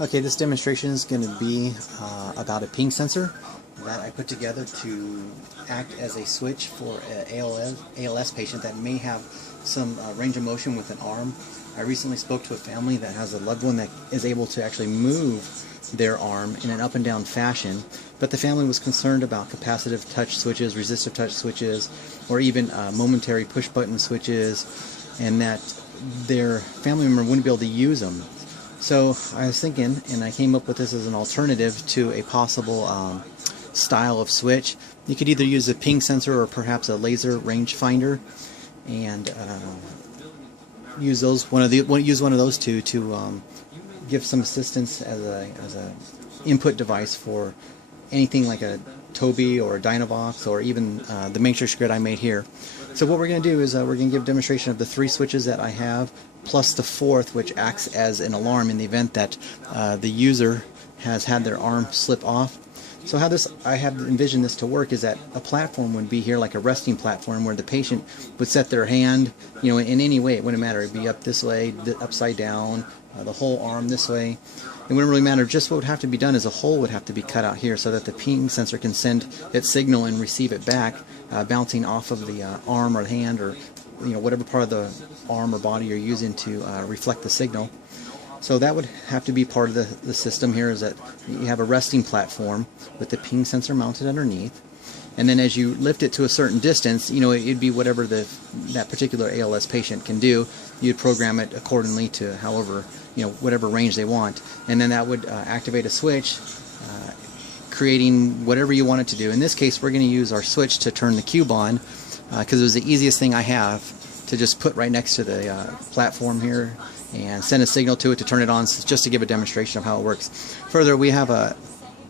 Okay, this demonstration is going to be about a ping sensor that I put together to act as a switch for an ALS patient that may have some range of motion with an arm. I recently spoke to a family that has a loved one that is able to actually move their arm in an up and down fashion, but the family was concerned about capacitive touch switches, resistive touch switches, or even momentary push button switches, and that their family member wouldn't be able to use them. So I was thinking, and I came up with this as an alternative to a possible style of switch. You could either use a ping sensor or perhaps a laser rangefinder, and use one of those two to give some assistance as a input device for anything like a Tobii or a DynaVox or even the matrix grid I made here. So what we're going to do is we're going to give a demonstration of the 3 switches that I have, plus the 4th, which acts as an alarm in the event that the user has had their arm slip off. So how I have envisioned this to work is that a platform would be here, like a resting platform, where the patient would set their hand, in any way. It wouldn't matter. It'd be up this way, upside down, the whole arm this way. It wouldn't really matter. Just what would have to be done is a hole would have to be cut out here so that the ping sensor can send its signal and receive it back, bouncing off of the arm or the hand, or whatever part of the arm or body you're using to reflect the signal. So that would have to be part of the system here, is that you have a resting platform with the ping sensor mounted underneath, and then as you lift it to a certain distance, it'd be whatever that particular ALS patient can do. You'd program it accordingly to however, whatever range they want, and then that would activate a switch, creating whatever you want it to do. In this case, we're going to use our switch to turn the cube on, because it was the easiest thing I have to just put right next to the platform here and send a signal to it to turn it on, just to give a demonstration of how it works. Further, we have a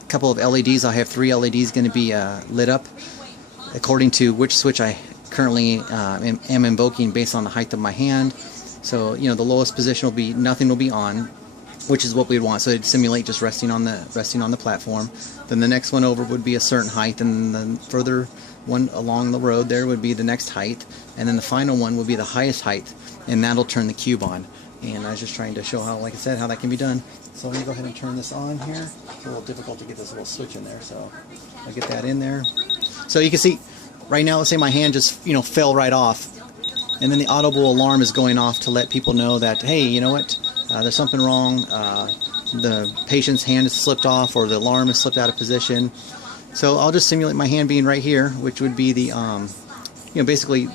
couple of LEDs. I have 3 LEDs going to be lit up according to which switch I currently am invoking based on the height of my hand. So the lowest position will be nothing will be on, which is what we'd want. So it'd simulate just resting on the platform. Then the next one over would be a certain height, and the further one along the road there would be the next height, and then the final one will be the highest height, and that'll turn the cube on. And I was just trying to show how, like I said, how that can be done. So I'm going to go ahead and turn this on here. It's a little difficult to get this little switch in there, so I'll get that in there. So you can see right now, let's say my hand just fell right off, and then the audible alarm is going off to let people know that, hey, you know what, there's something wrong. The patient's hand has slipped off, or the alarm has slipped out of position. So I'll just simulate my hand being right here, which would be the basically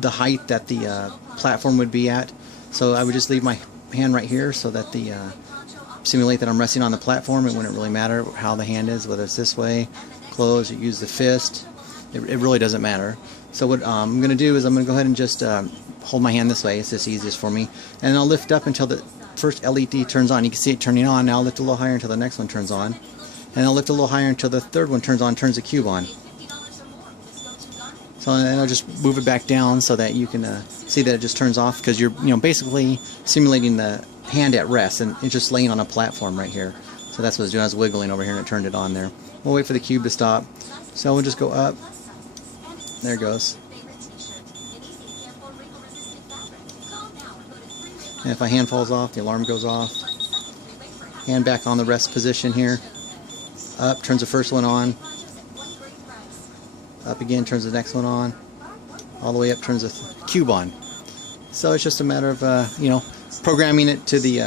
the height that the platform would be at. So I would just leave my hand right here so that the simulate that I'm resting on the platform. It wouldn't really matter how the hand is, whether it's this way, closed, you use the fist. It really doesn't matter. So what I'm going to do is I'm going to go ahead and just hold my hand this way. It's just easiest for me. And I'll lift up until the first LED turns on. You can see it turning on. Now I'll lift a little higher until the next one turns on. And I'll lift a little higher until the third one turns on, turns the cube on. So then I'll just move it back down so that you can see that it just turns off, because you're basically simulating the hand at rest, and it's just laying on a platform right here. So that's what I was doing. I was wiggling over here and it turned it on there. We'll wait for the cube to stop. So we'll just go up. There it goes. And if my hand falls off, the alarm goes off. Hand back on the rest position here. Up, turns the first one on. Up again, turns the next one on. All the way up, turns the cube on. So it's just a matter of programming it to the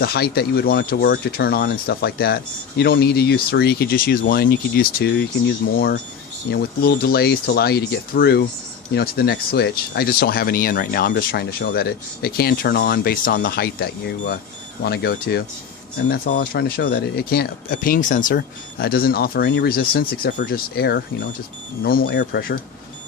height that you would want it to work, to turn on and stuff like that. You don't need to use 3. You could just use 1. You could use 2. You can use more, with little delays to allow you to get through, to the next switch. I just don't have any in right now. I'm just trying to show that it can turn on based on the height that you want to go to. And that's all I was trying to show, that it can't, a ping sensor doesn't offer any resistance except for just air, just normal air pressure.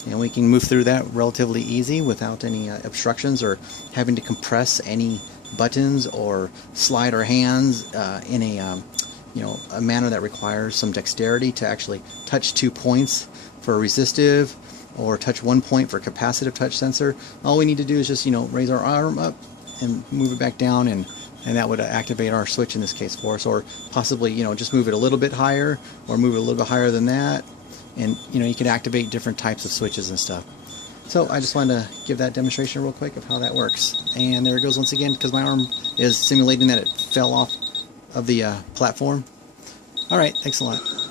And we can move through that relatively easy without any obstructions or having to compress any buttons or slide our hands in a manner that requires some dexterity to actually touch 2 points for a resistive, or touch 1 point for a capacitive touch sensor. All we need to do is just raise our arm up and move it back down, and that would activate our switch in this case for us. Or possibly just move it a little bit higher, or move it a little bit higher than that, and you can activate different types of switches and stuff. So I just wanted to give that demonstration real quick of how that works. And there it goes once again, because my arm is simulating that it fell off platform. All right, thanks a lot.